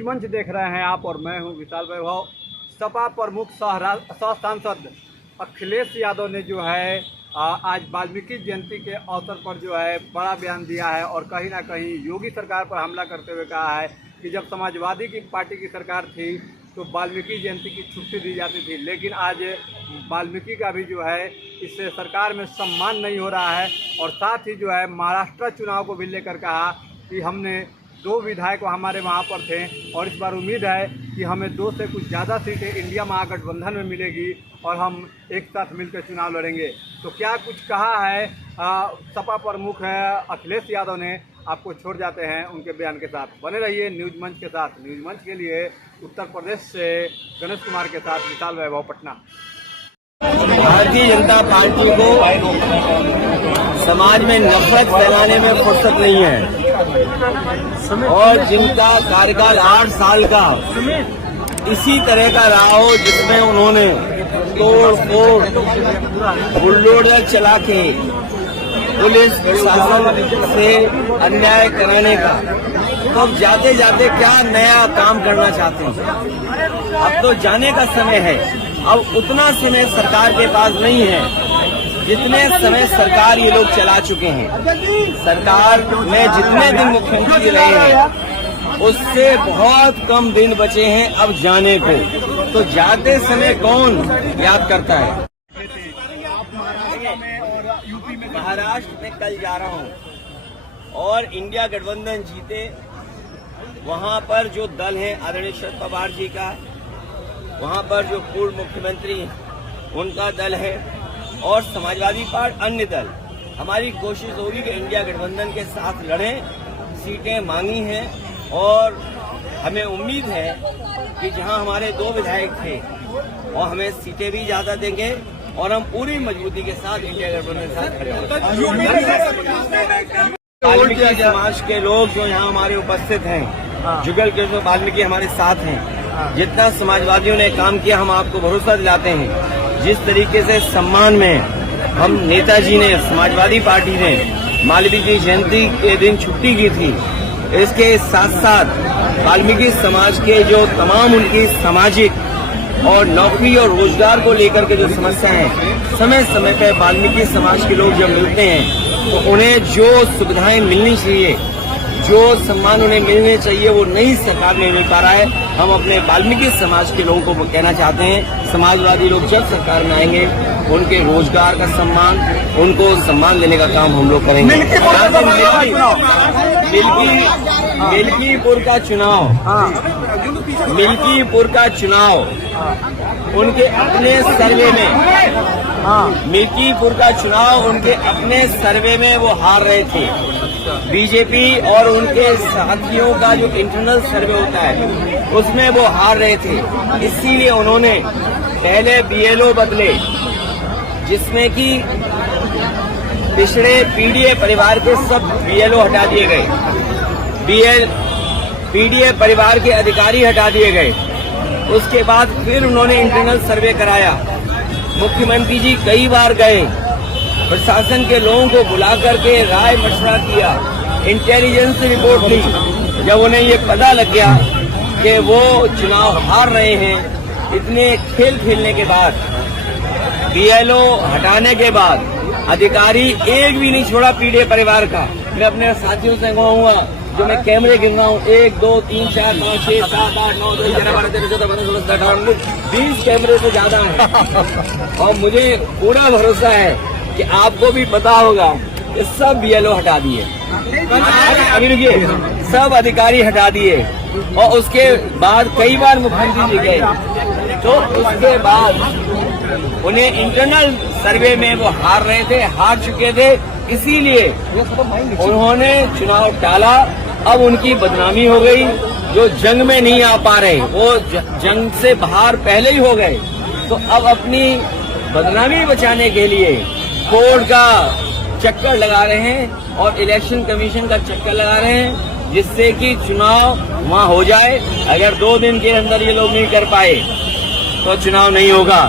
News मंच देख रहे हैं आप और मैं हूं विशाल वैभव। सपा प्रमुख सह सांसद अखिलेश यादव ने जो है आज वाल्मीकि जयंती के अवसर पर जो है बड़ा बयान दिया है और कहीं ना कहीं योगी सरकार पर हमला करते हुए कहा है कि जब समाजवादी की पार्टी की सरकार थी तो वाल्मीकि जयंती की छुट्टी दी जाती थी, लेकिन आज वाल्मीकि का भी जो है इससे सरकार में सम्मान नहीं हो रहा है। और साथ ही जो है महाराष्ट्र चुनाव को भी लेकर कहा कि हमने 2 विधायक हमारे वहाँ पर थे और इस बार उम्मीद है कि हमें 2 से कुछ ज़्यादा सीटें इंडिया महागठबंधन में मिलेगी और हम एक साथ मिलकर चुनाव लड़ेंगे। तो क्या कुछ कहा है सपा प्रमुख अखिलेश यादव ने, आपको छोड़ जाते हैं उनके बयान के साथ। बने रहिए न्यूज मंच के साथ। न्यूज मंच के लिए उत्तर प्रदेश से गणेश कुमार के साथ विशाल वैभव, पटना। भारतीय जनता पार्टी को समाज में नफरत फैलाने में फुर्सत नहीं है और जिनका कार्यकाल 8 साल का इसी तरह का रहा हो जिसमें उन्होंने तोड़ फोड़ बुलडोजर चला के पुलिस प्रशासन से अन्याय कराने का, तो अब जाते जाते क्या नया काम करना चाहते हैं। अब तो जाने का समय है। अब उतना समय सरकार के पास नहीं है जितने समय सरकार ये लोग चला चुके हैं। सरकार में जितने दिन मुख्यमंत्री रहे हैं उससे बहुत कम दिन बचे हैं अब जाने को, तो जाते समय कौन याद करता है। महाराष्ट्र में कल जा रहा हूं और इंडिया गठबंधन जीते, वहां पर जो दल है आदरणीय शरद पवार जी का, वहां पर जो पूर्व मुख्यमंत्री उनका दल है और समाजवादी पार्टी अन्य दल, हमारी कोशिश होगी कि इंडिया गठबंधन के साथ लड़ें। सीटें मांगी हैं और हमें उम्मीद है कि जहां हमारे 2 विधायक थे और हमें सीटें भी ज्यादा देंगे और हम पूरी मजबूती के साथ इंडिया गठबंधन के साथ खड़े होंगे। वाल्मीकि समाज के लोग जो यहाँ हमारे उपस्थित हैं, जुगल के जो वाल्मीकि हमारे साथ हैं, जितना समाजवादियों ने काम किया हम आपको भरोसा दिलाते हैं। जिस तरीके से सम्मान में हम नेताजी ने, समाजवादी पार्टी ने वाल्मीकि जयंती के दिन छुट्टी की थी, इसके साथ साथ वाल्मीकि समाज के जो तमाम उनकी सामाजिक और नौकरी और रोजगार को लेकर के जो समस्या है, समय समय पर वाल्मीकि समाज के लोग जब मिलते हैं तो उन्हें जो सुविधाएं मिलनी चाहिए, जो सम्मान उन्हें मिलने चाहिए, वो नई सरकार में मिल पा रहा है। हम अपने वाल्मीकि समाज के लोगों को कहना चाहते हैं, समाजवादी लोग जब सरकार में आएंगे उनके रोजगार का सम्मान, उनको सम्मान देने का काम हम लोग करेंगे। मिल्कीपुर का चुनाव उनके अपने सर्वे में, मिल्कीपुर का चुनाव उनके अपने सर्वे में वो हार रहे थे। बीजेपी और उनके साथियों का जो इंटरनल सर्वे होता है उसमें वो हार रहे थे, इसीलिए उन्होंने पहले बीएलओ बदले, जिसमें कि पिछड़े पीडीए परिवार के सब बीएलओ हटा दिए गए, पीडीए परिवार के अधिकारी हटा दिए गए। उसके बाद फिर उन्होंने इंटरनल सर्वे कराया। मुख्यमंत्री जी कई बार गए, प्रशासन के लोगों को बुला करके राय मशवरा किया, इंटेलिजेंस रिपोर्ट ली। जब उन्हें ये पता लग गया कि वो चुनाव हार रहे हैं, इतने खेल खेलने के बाद, बीएलओ हटाने के बाद, अधिकारी एक भी नहीं छोड़ा पीडीए परिवार का। मैं अपने साथियों से कहूंगा, जो मैं कैमरे गिन रहा हूँ, 1 2 3 4 5 6 7 8 9 10 11 12 13 14 15 16 17 18 20 कैमरे से ज्यादा है और मुझे पूरा भरोसा है कि आपको भी पता होगा कि सब बीएलओ हटा दिए, अभी रुकिए, सब अधिकारी हटा दिए और उसके बाद कई बार मुख्यमंत्री जी गए, तो उसके बाद उन्हें इंटरनल सर्वे में वो हार चुके थे, इसीलिए उन्होंने चुनाव टाला। अब उनकी बदनामी हो गई, जो जंग में नहीं आ पा रहे वो जंग से बाहर पहले ही हो गए, तो अब अपनी बदनामी बचाने के लिए कोर्ट का चक्कर लगा रहे हैं और इलेक्शन कमीशन का चक्कर लगा रहे हैं, जिससे कि चुनाव वहां हो जाए। अगर 2 दिन के अंदर ये लोग नहीं कर पाए तो चुनाव नहीं होगा।